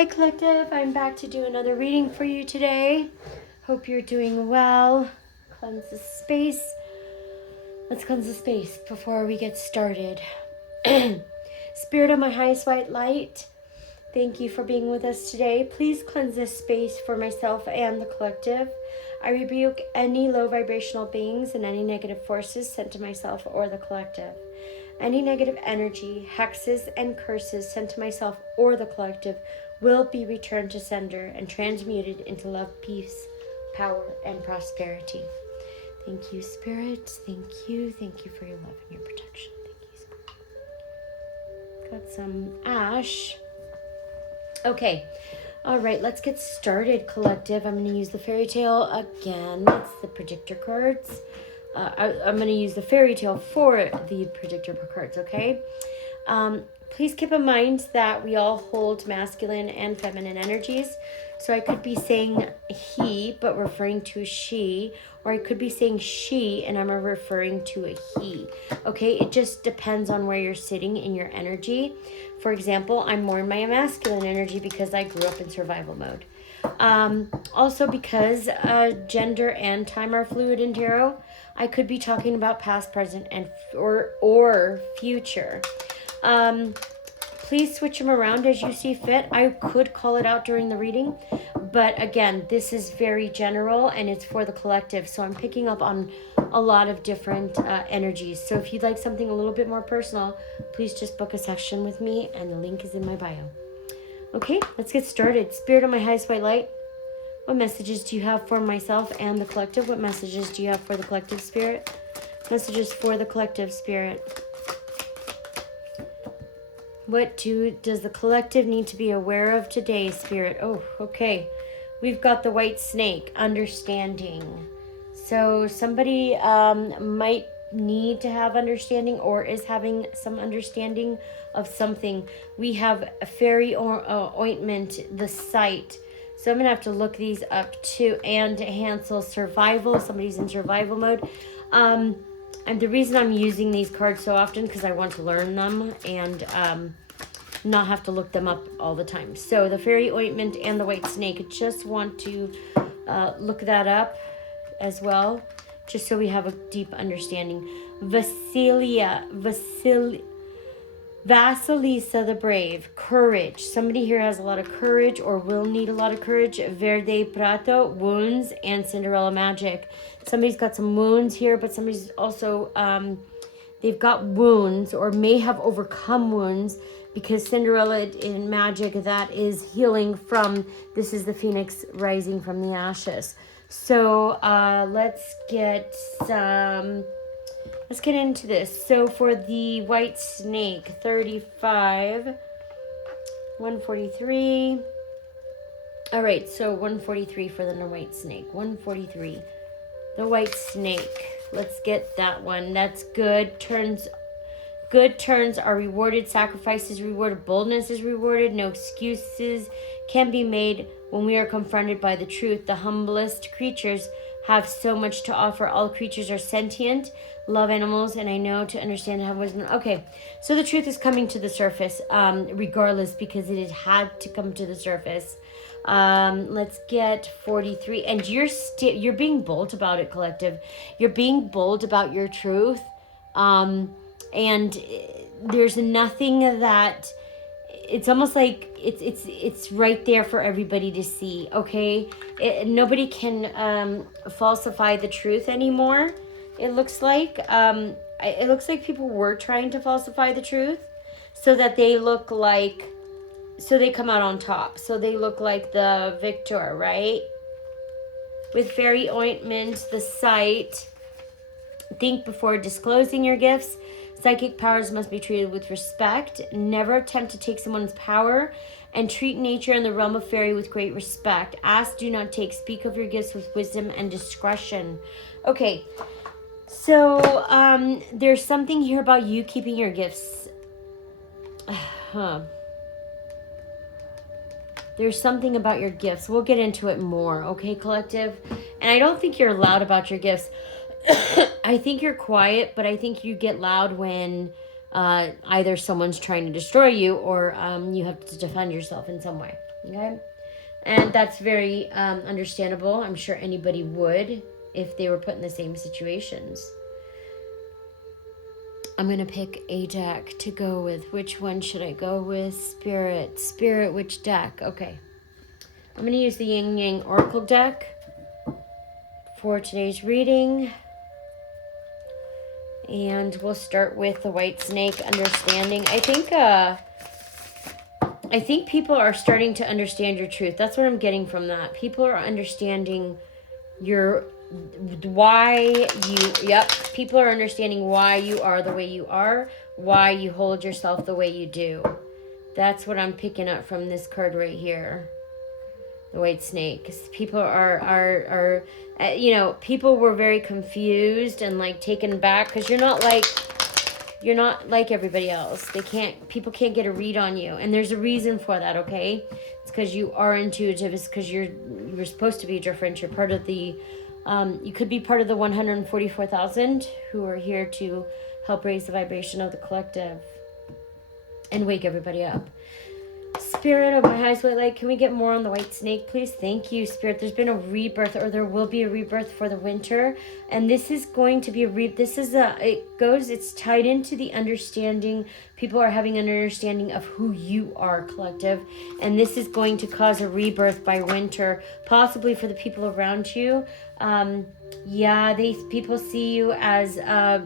Hi Collective, I'm back to do another reading for you today. Hope you're doing well. Cleanse the space. Let's cleanse the space before we get started. Spirit of my highest white light, thank you for being with us today. Please cleanse this space for myself and the collective. I rebuke any low vibrational beings and any negative forces sent to myself or the collective. Any negative energy, hexes, and curses sent to myself or the collective will be returned to sender and transmuted into love, peace, power, and prosperity. Thank you, Spirit. Thank you. Thank you for your love and your protection. Thank you, Spirit. Got some ash. Okay. All right, let's get started, collective. I'm going to use the fairy tale again. It's the predictor cards. I'm going to use the fairy tale for the predictor cards, okay? Please keep in mind that we all hold masculine and feminine energies. So I could be saying he, but referring to she, or I could be saying she, and I'm referring to a he, okay? It just depends on where you're sitting in your energy. For example, I'm more in my masculine energy because I grew up in survival mode. Also because gender and time are fluid in tarot, I could be talking about past, present, and or future. Please switch them around as you see fit. I could call it out during the reading, but again, this is very general and it's for the collective, so I'm picking up on a lot of different energies. So if you'd like something a little bit more personal, please just book a session with me, and the link is in my bio. Okay, let's get started. Spirit of my highest white light, what messages do you have for myself and the collective? What messages do you have for the collective, Spirit? Messages for the collective, Spirit. What does the collective need to be aware of today, Spirit? Oh, okay. We've got the white snake, understanding. So somebody might need to have understanding or is having some understanding of something. We have a fairy ointment, the sight. So I'm going to have to look these up too. And Hansel, survival. Somebody's in survival mode. And the reason I'm using these cards so often because I want to learn them and not have to look them up all the time. So the fairy ointment and the white snake, I just want to look that up as well, just so we have a deep understanding. Vasilisa the Brave, courage. Somebody here has a lot of courage or will need a lot of courage. Verde Prato, wounds, and Cinderella magic. Somebody's got some wounds here, but somebody's also, they've got wounds or may have overcome wounds because Cinderella in magic, that is healing from, this is the phoenix rising from the ashes. So let's get into this. So for the white snake, 35, 143. All right, so 143 for the white snake. 143, the white snake. Let's get that one. That's good. Good turns are rewarded. Sacrifice is rewarded. Boldness is rewarded. No excuses can be made when we are confronted by the truth. The humblest creatures have so much to offer. All creatures are sentient, love animals, and I know to understand how wisdom. Okay, so the truth is coming to the surface, regardless, because it had to come to the surface. Let's get 43, and you're being bold about it, collective. You're being bold about your truth, and there's nothing that. It's almost like it's right there for everybody to see, okay? Nobody can falsify the truth anymore. It looks like people were trying to falsify the truth so that they look like, so they come out on top. So they look like the victor, right? With fairy ointment, the sight. Think before disclosing your gifts. Psychic powers must be treated with respect. Never attempt to take someone's power, and treat nature and the realm of fairy with great respect. Ask, do not take. Speak of your gifts with wisdom and discretion. Okay, so there's something here about you keeping your gifts. There's something about your gifts. We'll get into it more, okay, collective? And I don't think you're loud about your gifts. I think you're quiet, but I think you get loud when either someone's trying to destroy you, or you have to defend yourself in some way. Okay? And that's very understandable. I'm sure anybody would if they were put in the same situations. I'm going to pick a deck to go with. Which one should I go with? Spirit. Spirit, which deck? Okay. I'm going to use the Yin Yang Oracle deck for today's reading. And we'll start with the White Snake, understanding. I think people are starting to understand your truth. That's what I'm getting from that. People are understanding people are understanding why you are the way you are, why you hold yourself the way you do. That's what I'm picking up from this card right here, the White Snake. People are people were very confused and like taken back, because you're not like everybody else. People can't get a read on you, and there's a reason for that. Okay, it's because you are intuitive. It's because you're supposed to be different. You're part of the you could be part of the 144,000 who are here to help raise the vibration of the collective and wake everybody up. Spirit of my highest white light, can we get more on the White Snake, please? Thank you, Spirit. There's been a rebirth, or there will be a rebirth for the winter, and this is going to be it's tied into the understanding. People are having an understanding of who you are, collective, and this is going to cause a rebirth by winter, possibly for the people around you. People see you as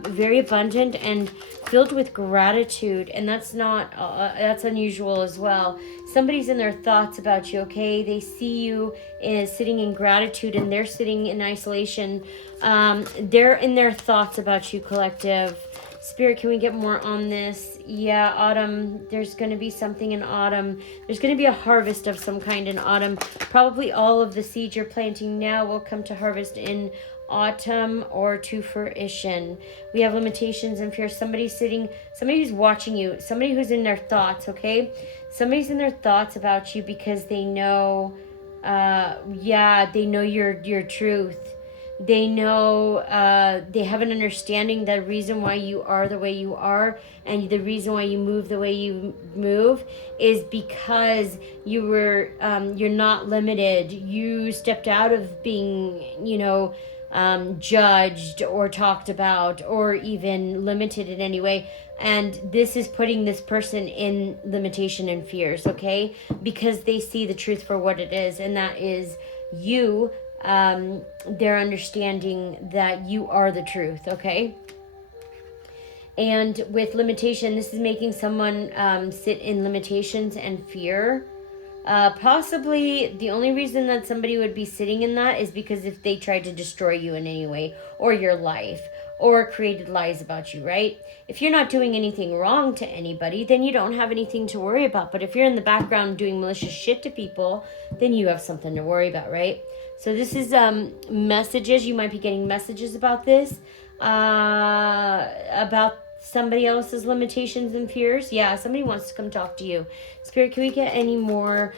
very abundant and filled with gratitude, and that's unusual as well. Somebody's in their thoughts about you. Okay, they see you sitting in gratitude, and they're sitting in isolation. They're in their thoughts about you, collective. Spirit, can we get more on this? Yeah, autumn. There's going to be something in autumn. There's going to be a harvest of some kind in autumn. Probably all of the seeds you're planting now will come to harvest in autumn or to fruition. We have limitations and fear. Somebody who's watching you, somebody who's in their thoughts, okay? Somebody's in their thoughts about you because they know, they know your truth. They know, they have an understanding the reason why you are the way you are, and the reason why you move the way you move is because you're not limited. You stepped out of being, judged or talked about or even limited in any way. And this is putting this person in limitation and fears, okay? Because they see the truth for what it is, and that is you. They're understanding that you are the truth, okay? And with limitation, this is making someone sit in limitations and fear. Possibly the only reason that somebody would be sitting in that is because if they tried to destroy you in any way, or your life, or created lies about you, right? If you're not doing anything wrong to anybody, then you don't have anything to worry about. But if you're in the background doing malicious shit to people, then you have something to worry about, right? So this is messages. You might be getting messages about this, about somebody else's limitations and fears. Yeah, somebody wants to come talk to you. Spirit, can we get any more?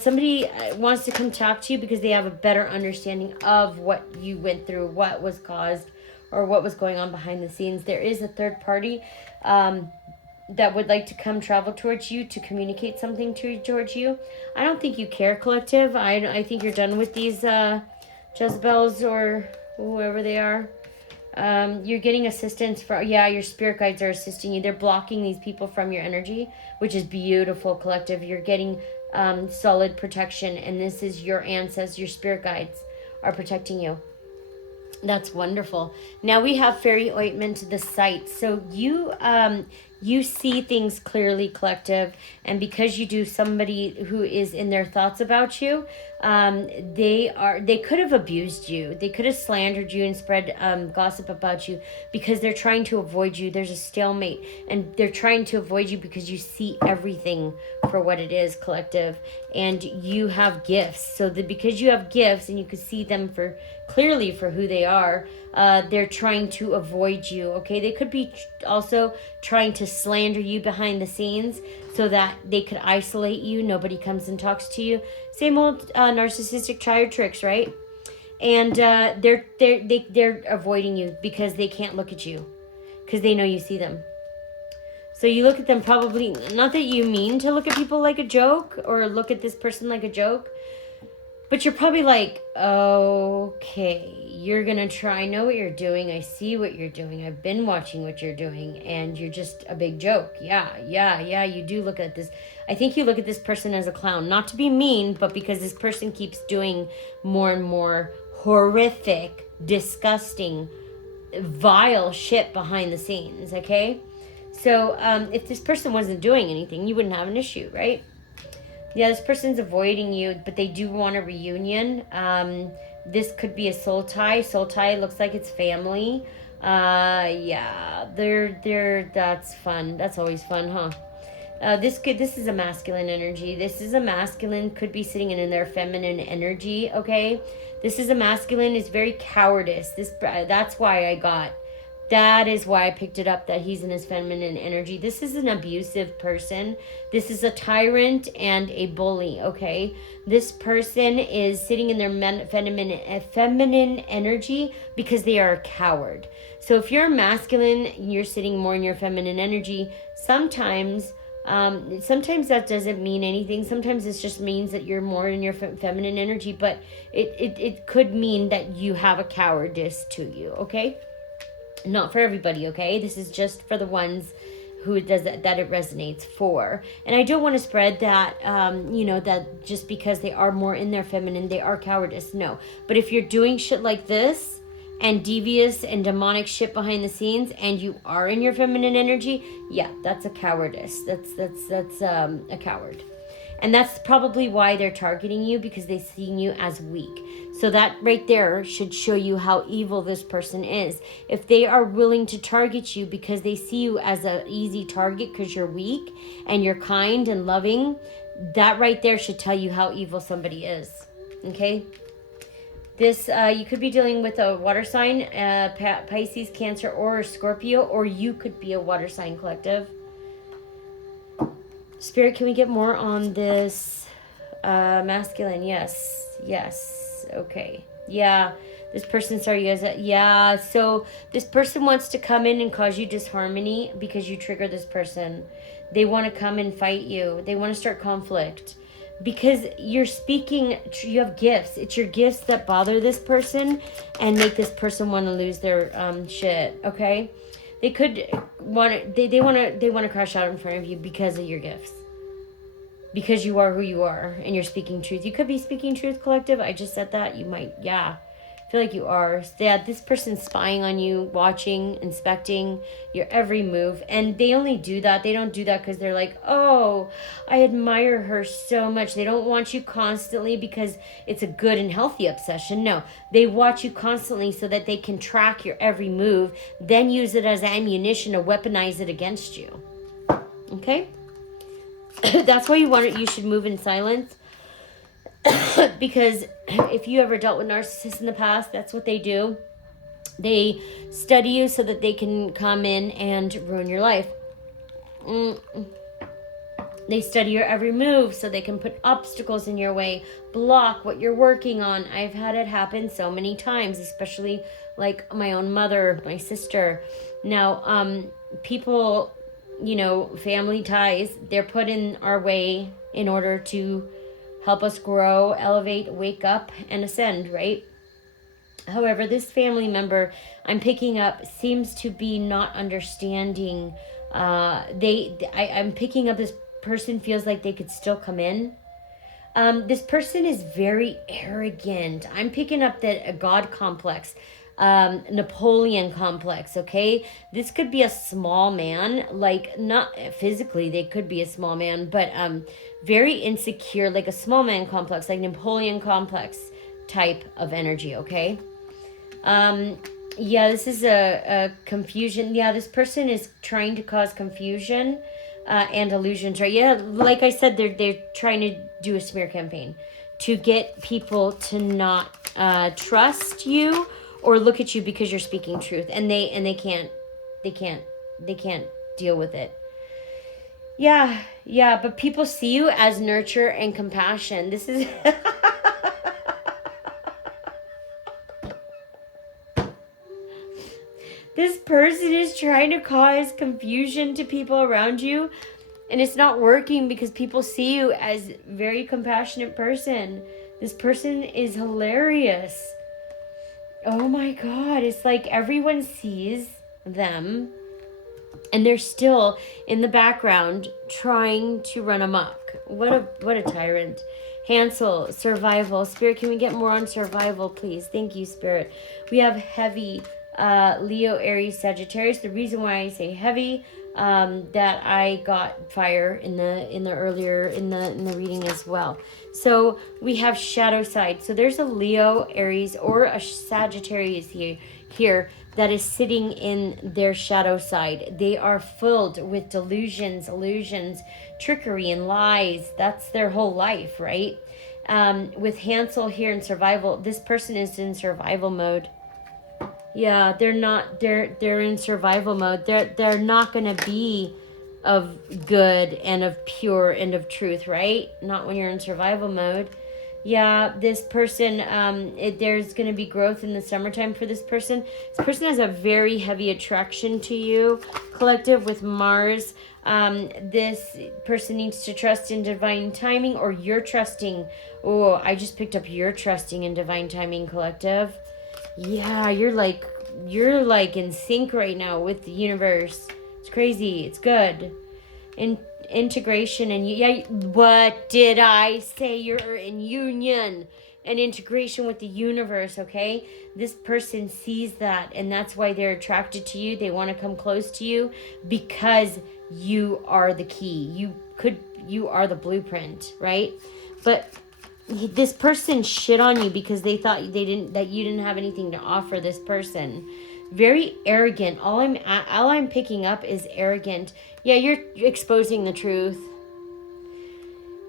Somebody wants to come talk to you because they have a better understanding of what you went through, what was caused, or what was going on behind the scenes. There is a third party that would like to come travel towards you to communicate something towards you. I don't think you care, collective. I think you're done with these Jezebels or whoever they are. You're getting assistance your spirit guides are assisting you. They're blocking these people from your energy, which is beautiful, collective. You're getting solid protection, and this is your ancestors, your spirit guides are protecting you. That's wonderful. Now we have fairy ointment, the sight. So you see things clearly, collective, and because you do, somebody who is in their thoughts about you, they could have abused you. They could have slandered you and spread gossip about you because they're trying to avoid you. There's a stalemate, and they're trying to avoid you because you see everything for what it is, collective, and you have gifts. So because you have gifts and you can see them clearly for who they are, they're trying to avoid you, okay? They could be also trying to slander you behind the scenes so that they could isolate you. Nobody comes and talks to you. Same old narcissistic child tricks, right? And they're avoiding you because they can't look at you because they know you see them. So you look at them probably, not that you mean to look at people like a joke or look at this person like a joke, but you're probably like, okay, you're going to try. I know what you're doing. I see what you're doing. I've been watching what you're doing, and you're just a big joke. Yeah. You do look at this. I think you look at this person as a clown, not to be mean, but because this person keeps doing more and more horrific, disgusting, vile shit behind the scenes, okay? So if this person wasn't doing anything, you wouldn't have an issue, right? Yeah, this person's avoiding you, but they do want a reunion. This could be a soul tie. Soul tie looks like it's family. Yeah, that's fun. That's always fun, huh? This is a masculine energy. This is a masculine, could be sitting in their feminine energy, okay? This is a masculine, is very cowardice. That's why that is why I picked it up, that he's in his feminine energy. This is an abusive person. This is a tyrant and a bully, okay? This person is sitting in their feminine energy because they are a coward. So if you're masculine, you're sitting more in your feminine energy. Sometimes that doesn't mean anything. Sometimes it just means that you're more in your feminine energy, but it could mean that you have a cowardice to you, okay? Not for everybody, okay? This is just for the ones who does that it resonates for. And I don't want to spread that, that just because they are more in their feminine, they are cowardice. No. But if you're doing shit like this and devious and demonic shit behind the scenes and you are in your feminine energy, yeah, that's a cowardice. That's a coward. And that's probably why they're targeting you, because they see you as weak. So that right there should show you how evil this person is. If they are willing to target you because they see you as an easy target because you're weak and you're kind and loving, that right there should tell you how evil somebody is. Okay? This, you could be dealing with a water sign, Pisces, Cancer, or Scorpio, or you could be a water sign collective. Spirit, can we get more on this masculine? Yes. Okay. Yeah. This person, sorry, you guys. Yeah. So this person wants to come in and cause you disharmony because you trigger this person. They want to come and fight you. They want to start conflict because you're speaking. You have gifts. It's your gifts that bother this person and make this person want to lose their shit. Okay. They could want to, they want to crash out in front of you because of your gifts. Because you are who you are and you're speaking truth. You could be speaking truth, collective. I just said that. You might, yeah. I feel like you are. Yeah, this person's spying on you, watching, inspecting your every move. And they only do that. They don't do that because they're like, oh, I admire her so much. They don't want you constantly because it's a good and healthy obsession. No, they watch you constantly so that they can track your every move, then use it as ammunition to weaponize it against you. Okay? That's why you should move in silence. Because if you ever dealt with narcissists in the past, that's what they do. They study you so that they can come in and ruin your life. They study your every move so they can put obstacles in your way, block what you're working on. I've had it happen so many times, especially like my own mother, my sister. Now, people, family ties, they're put in our way in order to help us grow, elevate, wake up, and ascend, right? However, this family member I'm picking up seems to be not understanding. I'm picking up this person feels like they could still come in. This person is very arrogant. I'm picking up that a God complex, Napoleon complex, okay? This could be a small man, like not physically, they could be a small man, but very insecure, like a small man complex, like Napoleon complex type of energy, okay? Yeah, this is a confusion. Yeah, this person is trying to cause confusion and illusions, right? Yeah, like I said, they're trying to do a smear campaign to get people to not trust you or look at you because you're speaking truth, and they can't deal with it. Yeah, but people see you as nurture and compassion. This is This person is trying to cause confusion to people around you, and it's not working because people see you as a very compassionate person. This person is hilarious. Oh my God. It's like everyone sees them and they're still in the background trying to run amok. What a tyrant. Hansel, survival. Spirit, can we get more on survival, please? Thank you, Spirit. We have heavy, Leo, Aries, Sagittarius. The reason why I say heavy, that I got fire in the earlier in the reading as well. So we have shadow side. So there's a Leo, Aries, or a Sagittarius here that is sitting in their shadow side. They are filled with delusions, illusions, trickery, and lies. That's their whole life, right? With Hansel here in survival, this person is in survival mode. Yeah, they're in survival mode. They're not going to be of good and of pure and of truth, right? Not when you're in survival mode. Yeah, this person, there's going to be growth in the summertime for this person. This person has a very heavy attraction to you, collective, with Mars. This person needs to trust in divine timing, or you're trusting. Oh, I just picked up you're trusting in divine timing, collective. Yeah, you're like in sync right now with the universe. It's crazy. It's good. Integration and what did I say? You're in union and integration with the universe, okay? This person sees that, and that's why they're attracted to you. They want to come close to you because you are the key. You are the blueprint, right? But this person shit on you because they thought that you didn't have anything to offer this person. Very arrogant. All I'm picking up is arrogant. Yeah, you're exposing the truth.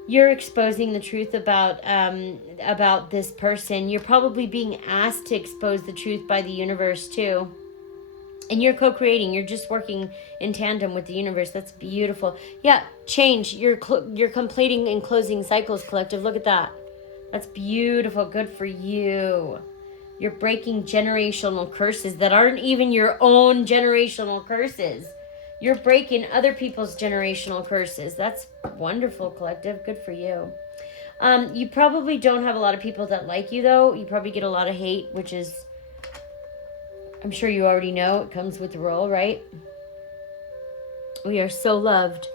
You're exposing the truth about this person. You're probably being asked to expose the truth by the universe too. And you're co-creating. You're just working in tandem with the universe. That's beautiful. Yeah, change. You're completing and closing cycles, collective. Look at that. That's beautiful. Good for you. You're breaking generational curses that aren't even your own generational curses. You're breaking other people's generational curses. That's wonderful, collective. Good for you. You probably don't have a lot of people that like you, though. You probably get a lot of hate, which is, I'm sure you already know. It comes with the role, right? We are so loved.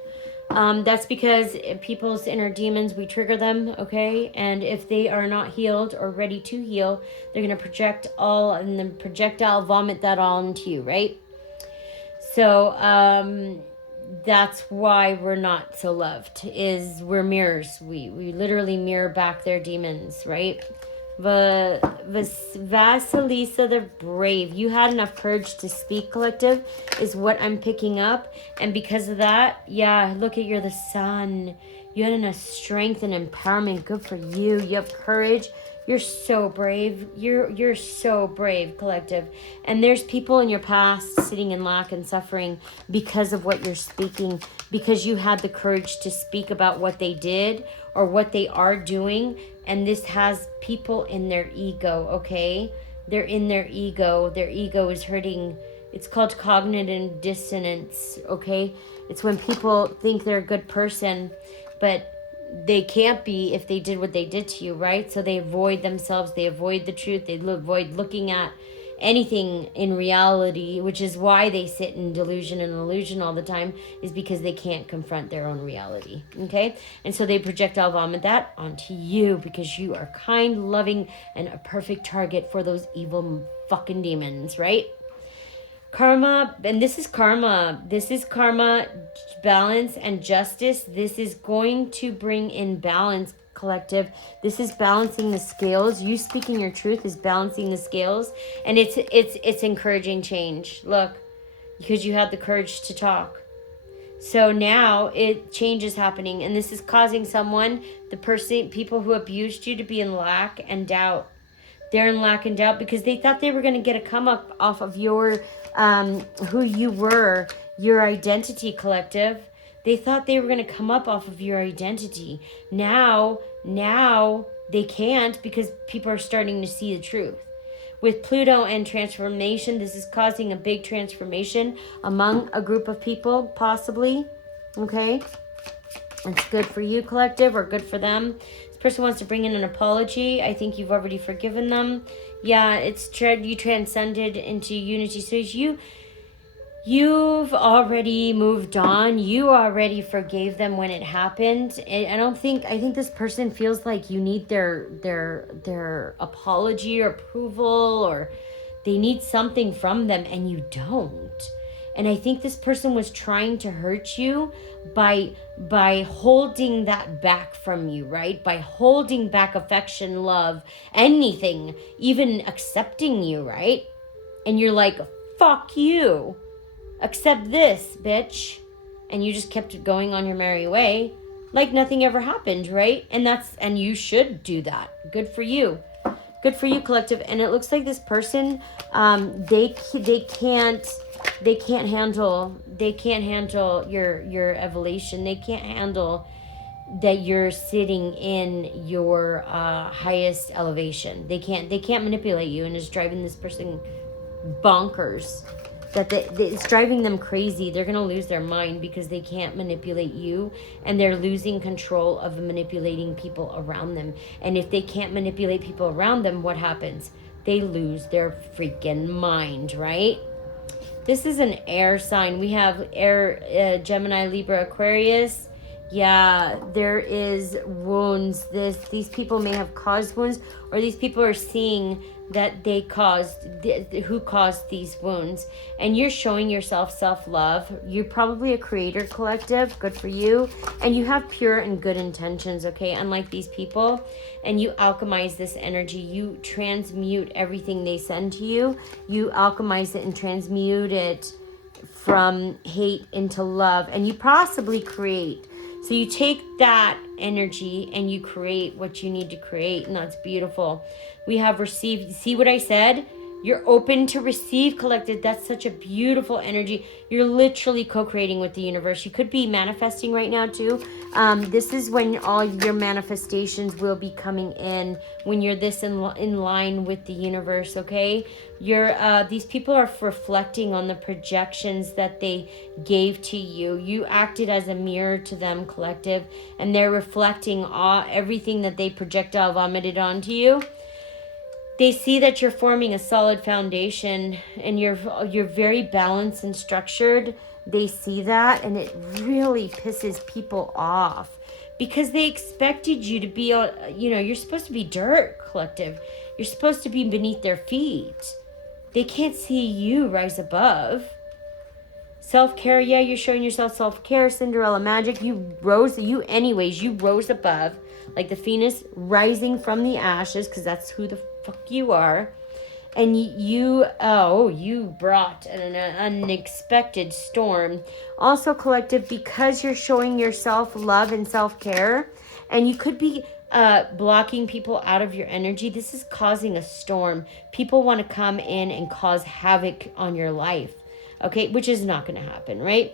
That's because people's inner demons, we trigger them, okay? And if they are not healed or ready to heal, they're going to project all, and then projectile vomit that all into you, right? So that's why we're not so loved, is we're mirrors. We literally mirror back their demons, right? Vasilisa the Brave. You had enough courage to speak, collective, is what I'm picking up. And because of that, yeah, look at, you're the sun. You had enough strength and empowerment. Good for you. You have courage. You're so brave. You're so brave, collective. And there's people in your past sitting in lack and suffering because of what you're speaking, because you had the courage to speak about what they did or what they are doing. And this has people in their ego, okay? They're in their ego. Their ego is hurting. It's called cognitive dissonance, okay? It's when people think they're a good person, but they can't be if they did what they did to you, right? So they avoid themselves. They avoid the truth. They avoid looking at anything in reality, which is why they sit in delusion and illusion all the time, is because they can't confront their own reality, okay? And so they projectile vomit that onto you because you are kind, loving, and a perfect target for those evil fucking demons, right? Karma, and this is karma, balance and justice. This is going to bring in balance, collective. This is balancing the scales. You speaking your truth is balancing the scales, and it's encouraging change. Look, because you had the courage to talk. So now change is happening, and this is causing people who abused you to be in lack and doubt. They're in lack and doubt because they thought they were going to get a come up off of your who you were, your identity, collective. They thought they were going to come up off of your identity. Now they can't because people are starting to see the truth. with Pluto and transformation. This is causing a big transformation among a group of people, possibly. Okay? It's good for you, collective, or good for them. This person wants to bring in an apology. I think you've already forgiven them. Yeah, it's you transcended into unity. So you've already moved on. You already forgave them when it happened. I think this person feels like you need their apology or approval, or they need something from them and you don't. And I think this person was trying to hurt you by holding that back from you, right? By holding back affection, love, anything, even accepting you, right? And you're like, fuck you. Accept this, bitch. And you just kept going on your merry way like nothing ever happened, right? And you should do that. Good for you. Good for you, collective. And it looks like this person, they can't handle your evolution. They can't handle that you're sitting in your highest elevation. They can't manipulate you, and it's driving this person bonkers. It's driving them crazy. They're gonna lose their mind because they can't manipulate you, and they're losing control of manipulating people around them. And if they can't manipulate people around them, what happens? They lose their freaking mind, right? This is an air sign. We have air, Gemini, Libra, Aquarius. Yeah, there is wounds. These people may have caused wounds, or these people are seeing that who caused these wounds. And you're showing yourself self-love. You're probably a creator, collective. Good for you. And you have pure and good intentions, okay? Unlike these people. And you alchemize this energy. You transmute everything they send to you. You alchemize it and transmute it from hate into love. And you possibly create. So you take that energy and you create what you need to create, and that's beautiful. We have received. See what I said? You're open to receive, collected. That's such a beautiful energy. You're literally co-creating with the universe. You could be manifesting right now too. This is when all your manifestations will be coming in, when you're this in line with the universe, okay? These people are reflecting on the projections that they gave to you. You acted as a mirror to them, collective, and they're reflecting everything that they projectile vomited onto you. They see that you're forming a solid foundation, and you're very balanced and structured. They see that, and it really pisses people off because they expected you to be, you're supposed to be dirt, collective. You're supposed to be beneath their feet. They can't see you rise above. Self-care, yeah, you're showing yourself self-care. Cinderella magic, you rose above, like the phoenix rising from the ashes, because that's who the fuck you are. And you brought an unexpected storm. Also, collective, because you're showing yourself love and self-care, and you could be blocking people out of your energy. This is causing a storm. People want to come in and cause havoc on your life, okay, which is not going to happen, right?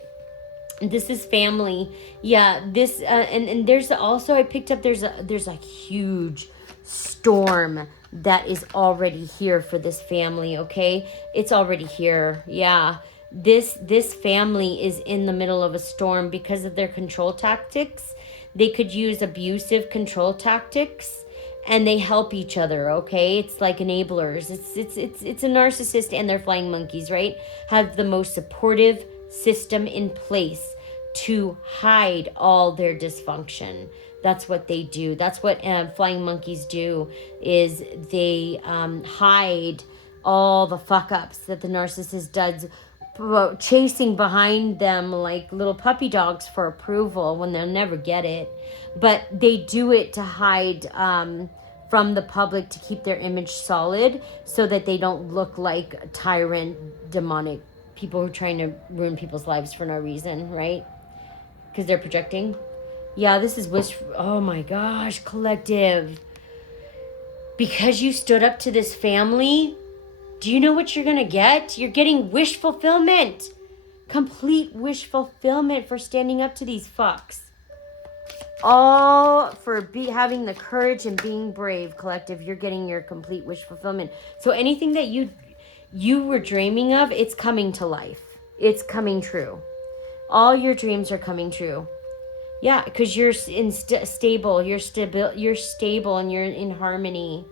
This is family. Yeah, this and there's also, I picked up, there's a huge storm that is already here for this family, okay? It's already here. Yeah. This family is in the middle of a storm because of their control tactics. They could use abusive control tactics, and they help each other, okay? It's like enablers. It's a narcissist and their flying monkeys, right? Have the most supportive system in place to hide all their dysfunction. That's what they do. That's what flying monkeys do, is they hide all the fuck ups that the narcissist does, chasing behind them like little puppy dogs for approval when they'll never get it. But they do it to hide from the public, to keep their image solid, so that they don't look like tyrant, demonic people who are trying to ruin people's lives for no reason, right? Because they're projecting. Yeah, this is oh my gosh, collective. Because you stood up to this family, do you know what you're going to get? You're getting wish fulfillment. Complete wish fulfillment for standing up to these fucks. all for having the courage and being brave, collective. You're getting your complete wish fulfillment. So anything that you were dreaming of, it's coming to life. It's coming true. All your dreams are coming true. Yeah, because you're stable. You're stable, and you're in harmony.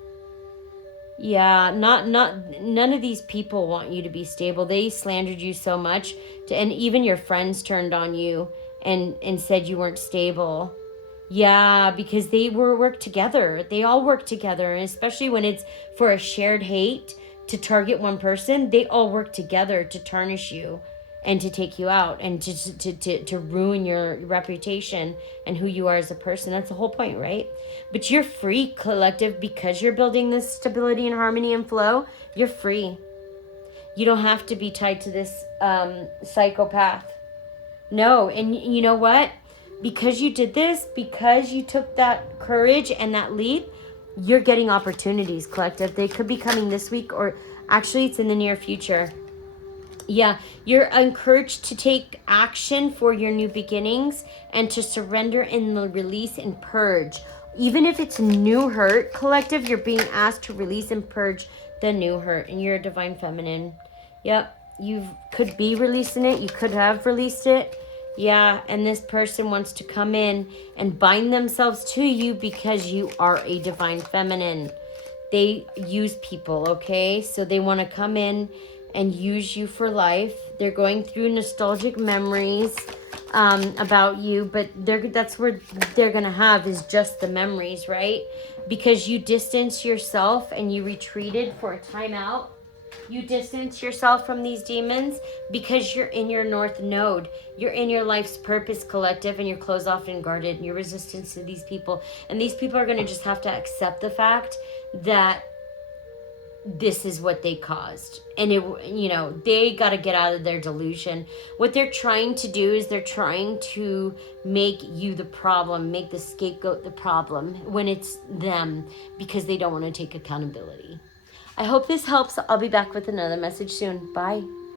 Yeah, none of these people want you to be stable. They slandered you so much, and even your friends turned on you and said you weren't stable. Yeah, because they work together. They all work together, and especially when it's for a shared hate to target one person, they all work together to tarnish you and to take you out and to ruin your reputation and who you are as a person. That's the whole point, right? But you're free, collective, because you're building this stability and harmony and flow. You're free. You don't have to be tied to this psychopath. No, and you know what? Because you did this, because you took that courage and that leap, you're getting opportunities, collective. They could be coming this week, or actually it's in the near future. Yeah, you're encouraged to take action for your new beginnings and to surrender and release and purge. Even if it's new hurt, collective, you're being asked to release and purge the new hurt, and you're a divine feminine. Yep, you could be releasing it. You could have released it. Yeah, and this person wants to come in and bind themselves to you because you are a divine feminine. They use people, okay? So they want to come in and use you for life. They're going through nostalgic memories about you, but that's where they're going to have is just the memories, right? Because you distanced yourself and you retreated for a time out. You distance yourself from these demons because you're in your north node. You're in your life's purpose, collective, and you're closed off and guarded, and you're resistant to these people. And these people are going to just have to accept the fact that this is what they caused. And they got to get out of their delusion. What they're trying to do is they're trying to make you the problem, make the scapegoat the problem when it's them, because they don't want to take accountability. I hope this helps. I'll be back with another message soon. Bye.